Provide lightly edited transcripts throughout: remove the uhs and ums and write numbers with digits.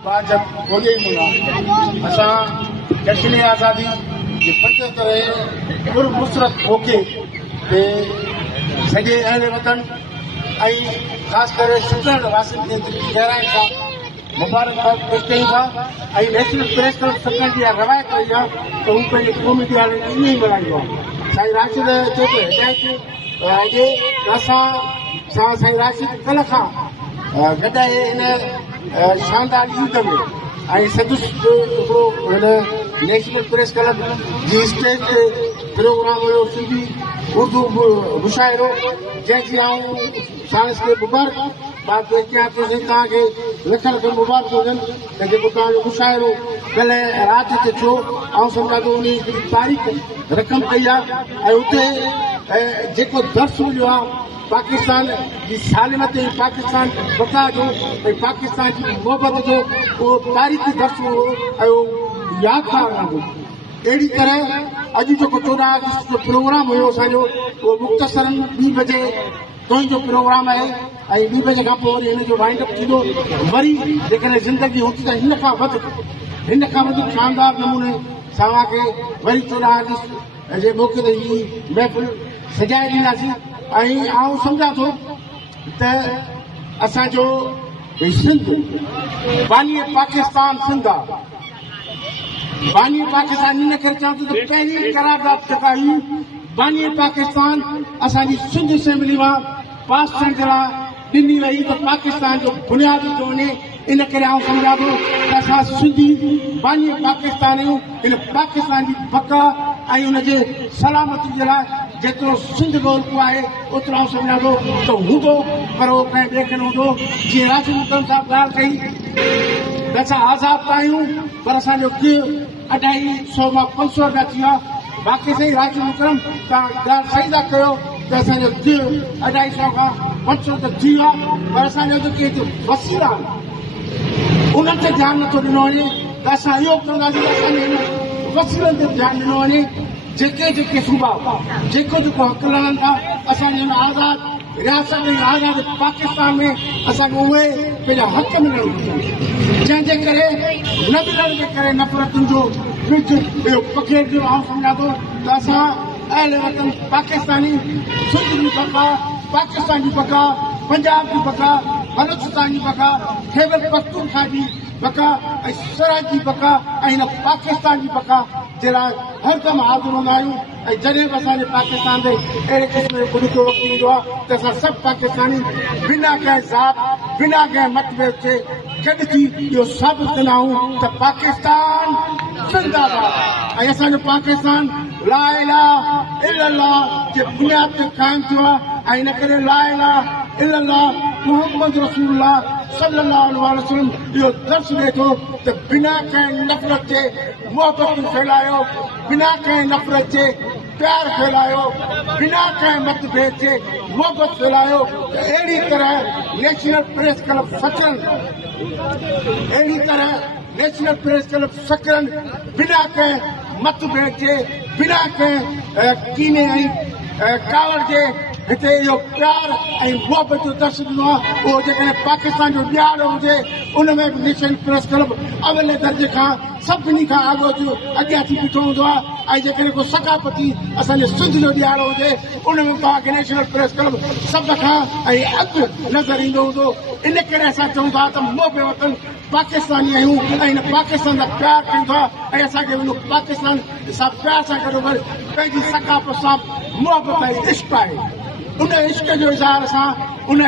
जब खोले मुना असां जश्न आज़ादी जे 75 पुरमुसरत मौक़े ते सॼे अहल वतन ऐं ख़ासि करे स्टूडेंट वासियुनि खे गहराई सां मुबारकबाद पेश कयूं था ऐं नेशनल प्रेस क्लब सभिनी जी रवायत रही आहे त हू पंहिंजे क़ौमी ॾियारे ईअं ई मल्हाईंदो आहे। साईं राशिद चए थो हिदायत असां साईं राशिद कल्ह खां गॾाए हिन शानदार ईद में ऐं सदुस जो हिकिड़ो हिन नेशनल प्रेस क्लब जी स्टेज ते प्रोग्राम हुयो सिंधी उर्दू मुशाइरो जंहिंजी आऊं साइंस खे मुबारकबाद पेश कयां थो। तव्हांखे लख लख मुबारक हुजनि त जेको तव्हांजो मुशाइरो कल्ह राति ते थियो ऐं सम्झा थो उन तारीख़ रक़म कई आहे ऐं उते जेको दर्श मिलियो आहे पाकिस्तान जी सालिमत ऐं पाकिस्तान बका जो ऐं पाकिस्तान जी मोहबत जो उहो तारीख़ी दर्श हो ऐं उहो यादगार रहंदो। अहिड़ी तरह अॼु जेको 14 अगस्त जो प्रोग्राम हुयो असांजो उहो मुख़्तसरन 2 बजे ताईं जो प्रोग्राम आहे ऐं 2 बजे खां पोइ वरी हिनजो वाइंड अप थींदो। वरी जेकॾहिं ज़िंदगी हूंदी त हिन खां वधीक शानदार नमूने तव्हांखे वरी 14 अगस्त जे मौक़े ते ही महफ़िल सजाए ॾींदासीं। ऐं आउं सम्झां थो त असांजो सिंध बानी पाकिस्तान सिंध आहे। बानी पाकिस्तान इन करे चवां थो त पहिरीं करारदाद जेका हुई बानी पाकिस्तान असांजी सिंध असेंबली मां पास थियण जे लाइ ॾिनी वई त पाकिस्तान जो बुनियाद थो वञे। इन करे आउं सम्झां थो त असां सिंधी बानी पाकिस्तान आहियूं। इन पाकिस्तान जी बका ऐं हुनजे सलामती जे लाइ जेतिरो सिंध गोल्को आहे ओतिरो आउं सम्झां थो त हूंदो पर उहो कंहिं ॿिए खे न हूंदो। जीअं राशिद मुकरम साहिब ॻाल्हि कई त असां आज़ाद त आहियूं पर असांजो 250 मां 500 रुपया थी विया। बाक़ी सही राशिद मुकरम तव्हां ॻाल्हि सही था कयो त असांजो 250 खां 500 त थी वियो आहे पर असांजो जेके वसीला उन्हनि ते ध्यानु नथो ॾिनो वञे त असां इहो कंदासीं त असांजे वसीलनि ते ध्यानु ॾिनो वञे। जेके सूबा जेको हक़ लड़नि था असांजे हिन आज़ाद रियासत ऐं आज़ाद पाकिस्तान में असांखे उहे पंहिंजा हक़ मिलणु घुरिजनि। जंहिंजे करे न मिलण जे करे नफ़रतुनि जो बिच इहो पखेड़ियो आउं सम्झां थो त असां अहल वतन पाकिस्तानी सिंध जी बका पाकिस्तान जी बका पंजाब जी बका बलूचिस्तान जी बका खैबर पख्तूनख्वा जी बका ऐं सराय जी बका ऐं हिन पाकिस्तान जी बका जे लाइ हर दम हाज़िर हूंदा आहियूं। ऐं जॾहिं बि असांजे पाकिस्तान ते अहिड़े क़िस्म जो बुनियो वक़्तु ईंदो आहे त असां सभु पाकिस्तानी बिना कंहिं ज़ात बिना कंहिं मतभेद जे गॾु थी इहो साबित कंदा आहियूं त पाकिस्तान ज़िंदाबाद ऐं असांजो पाकिस्तान ला इलाहा इल्लल्लाह जे बुनियाद ते क़ाइमु थियो आहे। ऐं इन करे ला इलाहा इल्लल्लाह मुहम्मद रसूलुल्लाह सल्लल्लाहु अलैहि वसल्लम इहो दर्श ॾिए थो त बिना कंहिं नफ़रत जे मोहबत फैलायो बिना कंहिं नफ़रत जे प्यार फैलायो बिना कंहिं मतभेद जे मोहबत फैलायो। अहिड़ी तरह नेशनल प्रेस क्लब सचन अहिड़ी तरह नेशनल प्रेस क्लब सचन बिना कंहिं मतभेद जे बिना कंहिं कीने ऐं कावड़ जे हिते इहो प्यार ऐं मोहबत जो दर्श ॾिनो आहे। उहो जेकॾहिं पाकिस्तान जो ॾियारो हुजे उन में बि नेशनल प्रेस क्लब अवले दर्जे खां सभिनी खां अॻियां थी बीठो हूंदो आहे। ऐं जेकॾहिं को सकाफ़ती असांजे सिंध जो ॾियारो हुजे उन में तव्हांखे नेशनल प्रेस क्लब सभ खां ऐं अॻु नज़र ईंदो हूंदो। इन करे असां चऊं था त मोहबे वतन पाकिस्तानी आहियूं ऐं हिन पाकिस्तान सां प्यार कयूं था ऐं असांखे हुन पाकिस्तान सां प्यार सां गॾोगॾु पंहिंजी सकाफ़त सां मोहबत ऐं इश्क़ आहे। उन इश्क़ जो इज़हार असां उन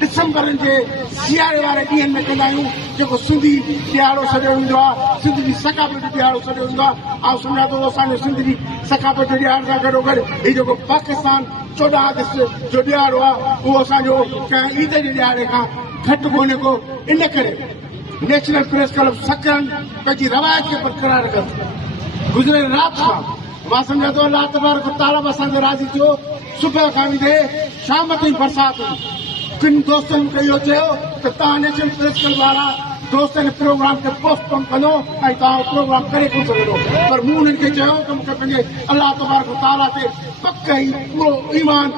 डिसंबर जे सियारे वारे ॾींहंनि में कंदा आहियूं जेको सिंधी ॾियारो सॼो ईंदो आहे सिंध जी सकाफ़त जो ॾियारो सॼो ईंदो आहे। ऐं सम्झां थो असांजो सिंध जी सकाफ़त जो ॾियार सां गॾोगॾु हीउ जेको पाकिस्तान 14 अगस्त जो ॾियारो आहे उहो असांजो कंहिं ईद जे ॾियारे खां घटि कोन्हे को। इन करे नेशनल प्रेस क्लब सकरन पंहिंजी रवायत खे बरक़रार रखनि। गुज़िरियल राति खां मां सम्झां थो अलाह तबारक ताला बि असांजो राज़ी थियो। सुबुह खां विधे शाम ताईं बरसाति हुई। किन दोस्तनि मूंखे इहो चयो त तव्हां नेशनल प्रेस क्लब वारा दोस्तनि प्रोग्राम खे पोस्टपोन कंदो ऐं तव्हां प्रोग्राम करे कोन सघंदो पर मूं हुननि खे चयो त मूंखे पंहिंजे अलाह तबारक ताला ते पक ई पूरो ईमान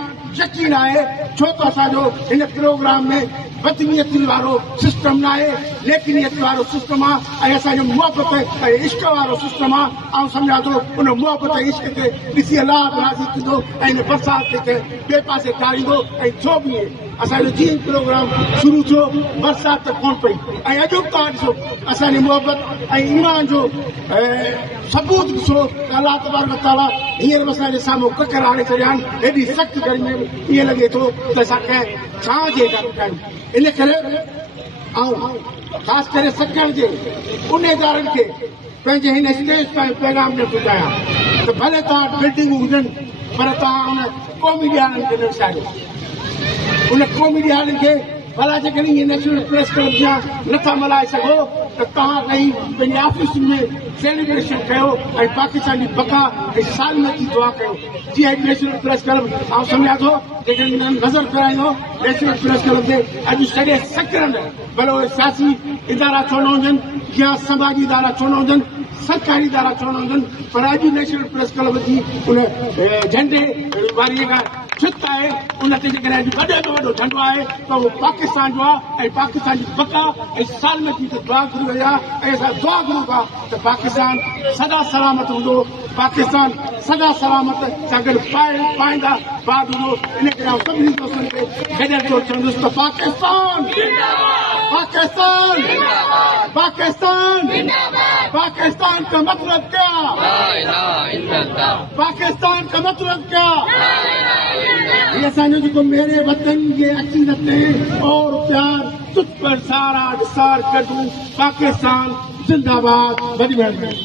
यकीन आहे त छो त असांजो हिन प्रोग्राम में बदनीयती वारो सिस्टम न आहे, लेकिनियत वारो सिस्टम आहे ऐं असांजो मुहबत ऐं इश्क वारो सिस्टम आहे। ऐं सम्झां थो उन मुहबत ऐं इश्क खे ॾिसी अलाह राज़ी थींदो ऐं हिन बरसाति खे ॿिए पासे टारींदो। ऐं छो बि असांजो जीअं प्रोग्राम शुरू थियो बरसाति त कोन पई ऐं अॼु बि तव्हां ॾिसो असांजी मुहबत ऐं ईमान जो सबूत ॾिसो अलाह तबारक ताला हींअर असांजे साम्हूं ककर आणे छॾिया आहिनि। हेॾी सख़्तु गर्मी में ईअं लॻे थो त असां कंहिं छांव जे हेठां वेठा आहियूं। इन करे ऐं ख़ासि करे सखण जे उन्हेदारनि खे पंहिंजे हिन स्टेज ताईं पैगाम न पहुचायां त भले तव्हां बिल्डिंगूं हुजनि पर तव्हां उन क़ौमी ॾियारनि खे न विसारियो। उन क़ौमी ॾियारनि खे भला जेकॾहिं इहे नेशनल प्रेस क्लब जा नथा मल्हाए सघो त तव्हां कहीं पंहिंजे ऑफिस में सेलिब्रेशन कयो ऐं पाकिस्तान जी बका ऐं सालमत जी दुआ कयो। जीअं नेशनल प्रेस क्लब आउं सम्झां थो जेकॾहिं नज़र कराईंदो नेशनल प्रेस क्लब खे अॼु सॼे सकिरनि भले उहे सियासी इदारा छो न हुजनि या समाजी इदारा छो न हुजनि सरकारी इदारा छो न हुजनि पर अॼु नेशनल प्रेस क्लब जी उन झंडे वारी जेका छित आहे उन ते जेकॾहिं अॼु वॾे में वॾो झंडो आहे त उहो पाकिस्तान जो आहे ऐं पाकिस्तान जी बका ऐं सालमती ते दुआ घुरी वई आहे। ऐं असां दुआ घुरूं था त पाकिस्तान सदा सलामत हूंदो, पाकिस्तान सदा सलामत सां गॾु पाईंदा बाद हूंदो। इन करे आउं सभिनी दोस्तनि खे गॾियल थो चवंदुसि त पाकिस्तान पाकिस्तान पाकिस्तान पाकिस्तान का मतलब क्या, पाकिस्तान का मतलब क्या। ये असांजो जेको मेरे वतन के अकीदत में और प्यार तुझ पर सारा निसार कर दूं, पाकिस्तान जिंदाबाद। बड़ी मेहरबानी।